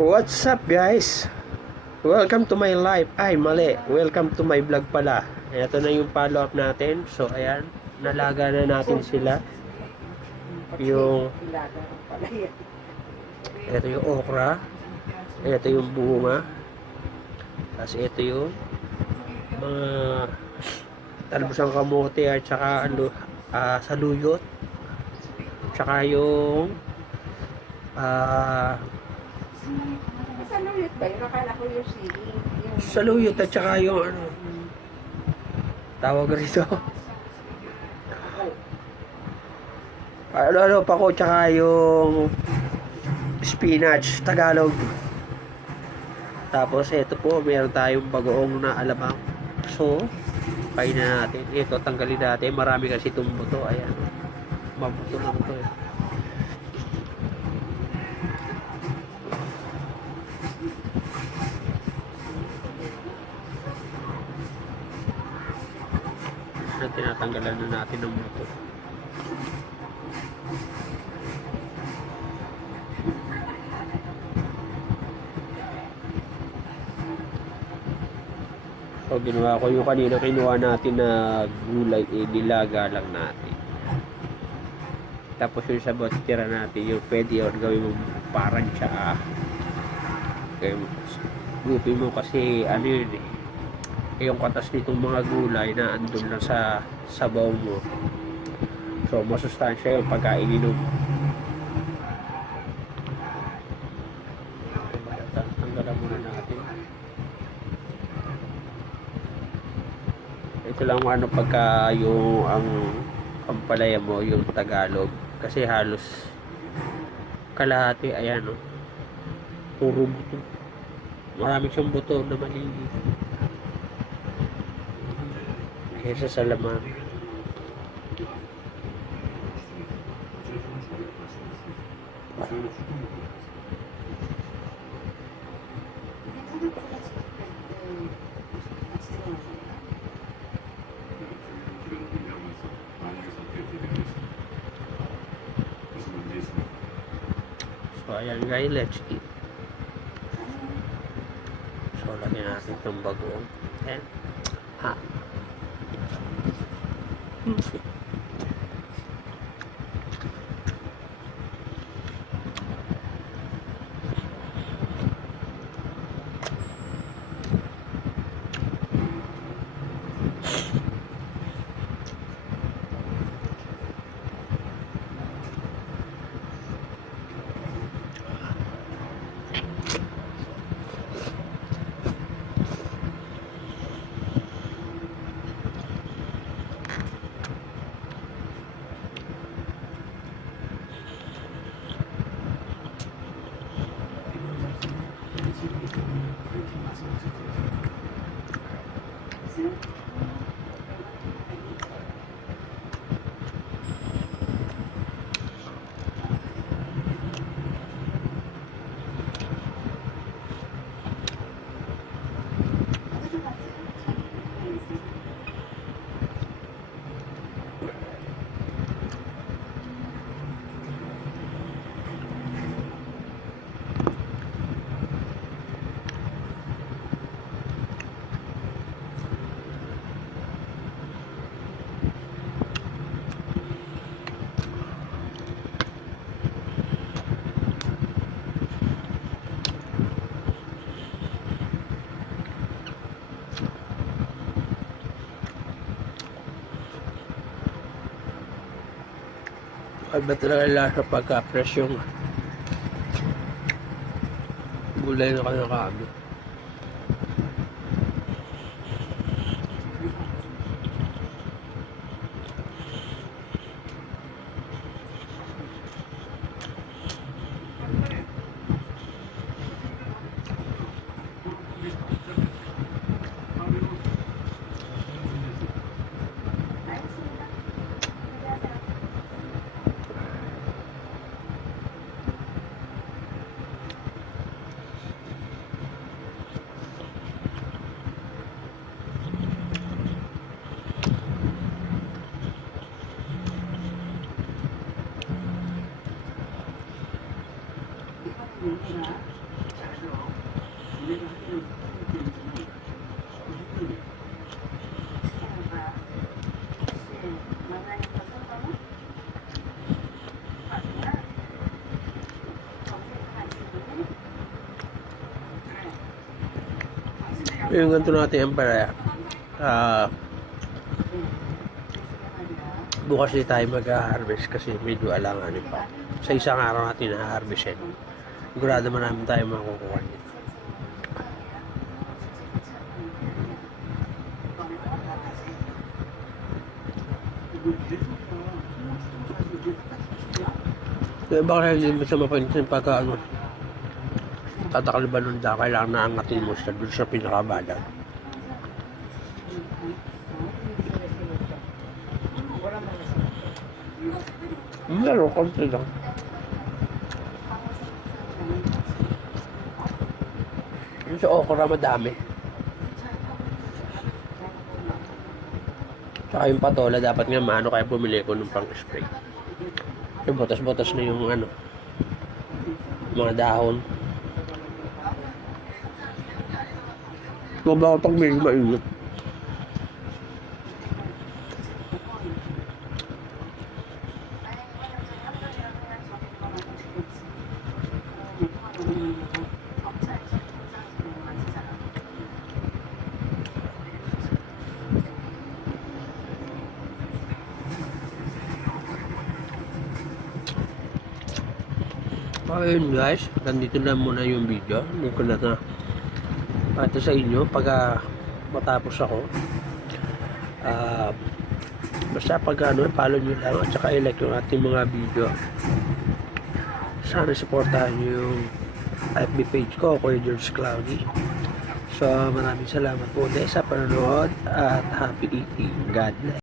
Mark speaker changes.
Speaker 1: What's up guys? Welcome to my life. Ay, mali. Welcome to my vlog pala. Ito na yung follow up natin. So, ayan. Nalaga na natin sila. Yung ito yung okra. Ito yung bunga. Tapos ito yung mga talbusang kamote at saka ano, ah, saluyot. Tsaka yung ah
Speaker 2: Sa luyot ba yun? Akala ko yung sili. Yung...
Speaker 1: saluyot at saka yung ano. Tawag rito. Ano ano pa ko tsaka yung spinach Tagalog. Tapos ito po meron tayong bagoong na alamang so kain na natin. Ito tanggalin natin. Marami kasi itong buto. Ayan. Mabuto lang to eh na tinatanggalan na natin ng buto. So, ginawa ko yung kanina kinuha natin na gulay, eh, nilaga lang natin. Tapos yung sa tira natin, yung pwede yun gawin mo parang tsaa. Kaya, gupin mo kasi ano yun eh, yung katas nitong mga gulay na andun lang sa sabaw mo. So, masustansya yung pagkain ininom. Tanggalan natin. Ito lang ano pagka yung ang pampalaya mo, yung Tagalog. Kasi halos kalahati, ayan o. Puro buto. Marami siyang buto na maliliit kaysa sa laman. So, ayan guys, let's eat. So, lagyan natin itong bagoong. Ayan. Ha. 嗯。না Iba talaga lasa pagka fresh yung gulay na kinakain. yung ganito natin empire uh, ah. ah, bukas din tayo mag-harvest kasi medyo alangan pa. Sa isang araw natin na-harvestin Sigurado man namin tayo makukuha nito. Kaya baka hindi mo siya mapansin pagka ano, tatakal ba nun daw, kailangan naangatin mo siya doon sa pinakabalan. Meron, konti lang. Yung sa okra madami. Tsaka yung patola, dapat nga maano kaya bumili ko ng pang spray. Yung botas-botas na yung ano, mga dahon. Mabaho pag may mainit. Ayun guys, nandito na muna yung video. Hindi ko na na pati sa inyo pagka matapos ako. Ah, basta pag ano, follow nyo lang at saka i-like yung ating mga video. Sana supportahan nyo yung FB page ko, Kuya George Cloudy. So, maraming salamat po ulit sa panonood at happy eating. God bless.